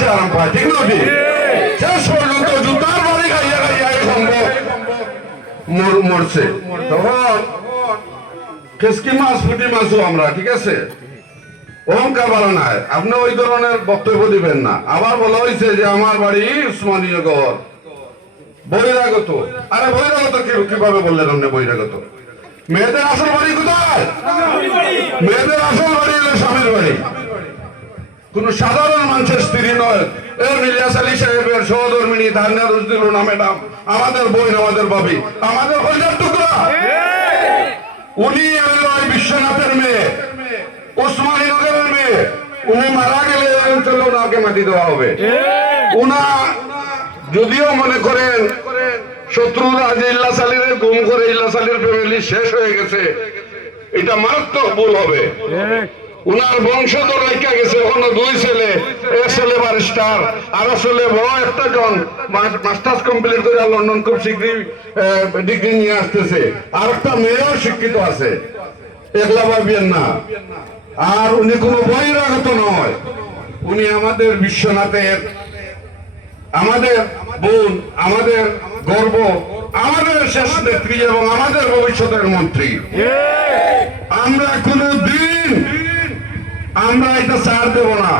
মানুষ আরাম পায়, ঠিক না? শেষ পর্যন্ত জুতার বাড়ি খাইয়া খাইয়া সম্ভব মরছে। তখন খেসকি মাছ পুঁটি মাছও আমরা, ঠিক আছে, অহংকার বাড়া নাই, আপনি ওই ধরনের বক্তব্য দিবেন না। আবার বলা হয়েছে যে আমার বাড়ি উসমানীনগর, বহিরাগত। আরে বহিরাগত কিভাবে বললেন আপনি? বহিরাগত মেয়েদের আসল বাড়ি কোথায়? মেয়েদের আসল বাড়ি হলো স্বামীর বাড়ি, কোন সাধারণ মানুষের স্ত্রী নয়। ইলিয়াস আলী সাহেবের সহধর্মিনী ধান্যা রুজদিলুনা ম্যাডাম আমাদের বোন, আমাদের ভাবি, আমাদের কলিজার টুকরা। উনি হলো বিশ্বনাথের মেয়ে, উসমানীনগরের মেয়ে। উনি মারা গেলে ওনাকে মাটি দেওয়া হবে। উনা যদিও মনে করেন শত্রুরা যে ইলিয়াস আলীর গুম করে ইলিয়াস আলীর ফ্যামিলি শেষ হয়ে গেছে, এটা মারাত্মক ভুল হবে। উনার বংশধর রেখা গেছে এখনো দুই ছেলে, এক ছেলে ব্যারিস্টার, আর ছেলে বড় একটা জন মাস্টার্স কমপ্লিট করে লন্ডন খুব শীঘ্রই ডিগ্রি নিয়ে আসতেছে, আর একটা মেয়েও শিক্ষিত আছে, একলা ভাবিয়েন না। আর উনি কোনো বহিরাগত নয়, উনি আমাদের বিশ্বনাথের, আমাদের বোন, আমাদের গর্ব, আমাদের শেষ নেত্রী এবং আমাদের ভবিষ্যতের মন্ত্রী। আমরা কোনো দিন আমরা এটা ছাড় দেব না।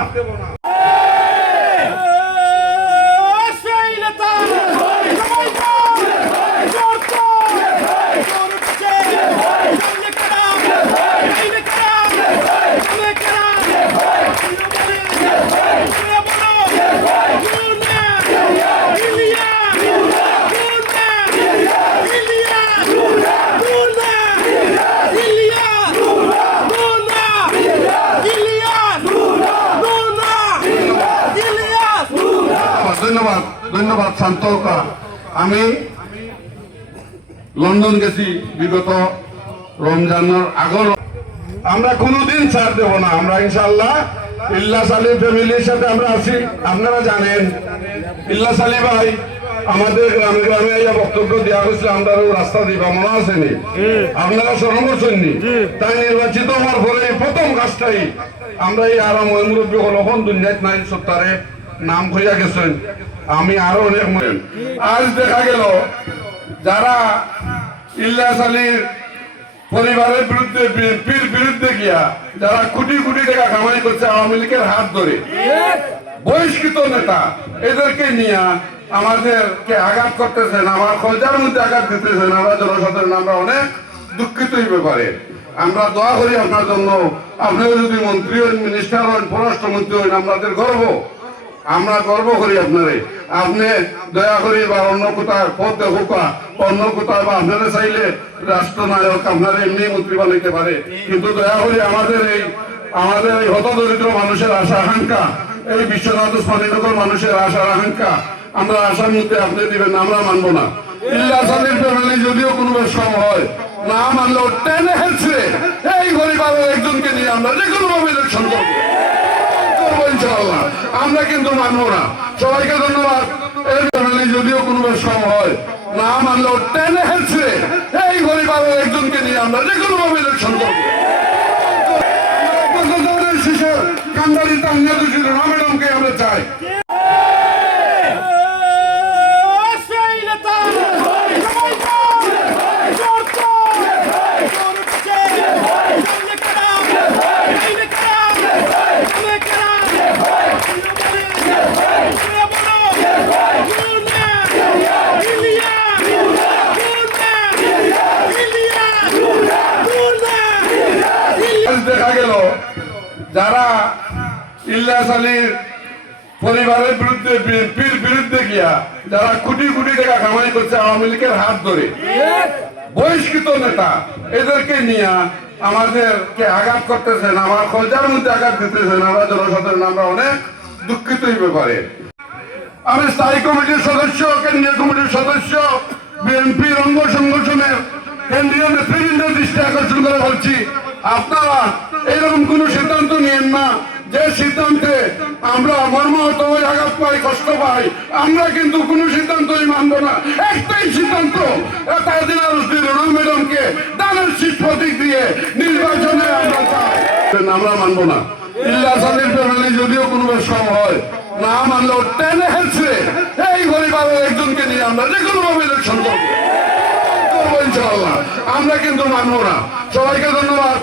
ধন্যবাদ, ধন্যবাদ শান্তকা। আমি লন্ডন গেছি বিগত রমজানের আগর। আমরা কোনোদিন ছাড় দেব না। আমরা ইনশাআল্লাহ ইলিয়াস আলী ফ্যামিলির সাথে আমরা আছি। আপনারা জানেন ইলিয়াস আলী ভাই আমাদের গ্রামে গ্রামে বক্তব্য দেওয়া হয়েছিল, আমরা রাস্তা দিবা, মনে আসেনি? আপনারা স্মরণ করছেননি? তাই নির্বাচিত হওয়ার পরে প্রথম কাজটাই আমরা এই আরাম মুরব্বী হল দুনিয়াত নাই সত্তারে নাম হইয়া গেছেন। আমি আরো অনেক আজ দেখা গেল যারা ইলিয়াস আলীর পরিবারের বিরুদ্ধে, বিএনপির বিরুদ্ধে গিয়া যারা কোটি কোটি টাকা কামাই করছে আওয়ামী লীগের হাত ধরে, বহিষ্কৃত নেতা, এদেরকে নিয়ে আমাদেরকে আঘাত করতেছেন, আমার খোঁজার মধ্যে আঘাত দিতেছেন। আমরা জনসাধারণ আমরা অনেক দুঃখিত এই ব্যাপারে। আমরা দোয়া করি আপনার জন্য। আপনি যদি মন্ত্রী হন, মিনিস্টার হন, পররাষ্ট্রমন্ত্রী হন, আমাদের গর্ব, আমরা গর্ব করি আপনারে। আপনি দয়া করি বা অন্য কোথায় পদ দেখুক, অন্য কোথায় বা আপনারা চাইলে রাষ্ট্রনায়ক আপনারা এমনি মন্ত্রী বানাইতে পারে, কিন্তু দয়া করি আমাদের এই হতদরিদ্র মানুষের আশা আকাঙ্ক্ষা, এই বিশ্বনাথ উসমানীনগর মানুষের আশা আকাঙ্ক্ষা, আমরা আশার মধ্যে আপনি দিবেন, আমরা মানব না। ইলিয়াস আলীর ফ্যামিলি যদিও কোনো সম হয় না মানলেও টেনে হেলছে এই পরিবারের একজনকে নিয়ে আমরা যে কোনো ভাবে ইলেকশন করবো, ইনশাআল্লাহ। আমরা কিন্তু মানবো না। সবাইকে ধন্যবাদ। এই ফ্যামিলি যদিও কোনো সম হয় না মানলেও টেনে হেলছে এই পরিবারের একজনকে নিয়ে আমরা যে কোনো ভাবে ইলেকশন করবো। শিশুর কান্দারি তান্না দুশির ম্যাডামকে আমরা চাই। দেখা গেল যারা ইলিয়াস আলীর পরিবারের বিরুদ্ধে, বিএনপির বিরুদ্ধে গিয়া যারা কোটি কোটি টাকা কামাই করছে আওয়ামী লীগের হাত ধরে, বহিষ্কৃত নেতা, এদেরকে নিয়ে আমাদেরকে আঘাত করতেছেন, আমার খোঁজার মধ্যে আঘাত দিতেছেন। আমরা জনসাধারণ আমরা অনেক দুঃখিত এই ব্যাপারে। আমি স্থায়ী কমিটির সদস্য, কেন্দ্রীয় কমিটির সদস্য, বিএনপির অঙ্গ সংগঠনের কেন্দ্রীয় নেতৃবৃন্দের দৃষ্টি আকর্ষণ করে বলছি, আপনারা এরকম কোন সিদ্ধান্ত নিয়েন না যে সিদ্ধান্তে আমরা মর্মাহত হয়ে আঘাত পাই, কষ্ট পাই। আমরা কিন্তু কোন সিদ্ধান্তই মানব না। একটাই সিদ্ধান্ত, ম্যাডামকে দানের শীত প্রতীক দিয়ে নির্বাচনে আমরা চাই, আমরা মানব না। ইলিয়াস আলীর ফ্যামিলি যদিও কোনো সম হয় না মানলেও টেনে হেঁচড়ে এই পরিবারের একজনকে নিয়ে আমরা যে কোনো ভাবে ইলেকশন করবো ইনশাআল্লাহ। আমরা কিন্তু মানবো না। সবাইকে ধন্যবাদ।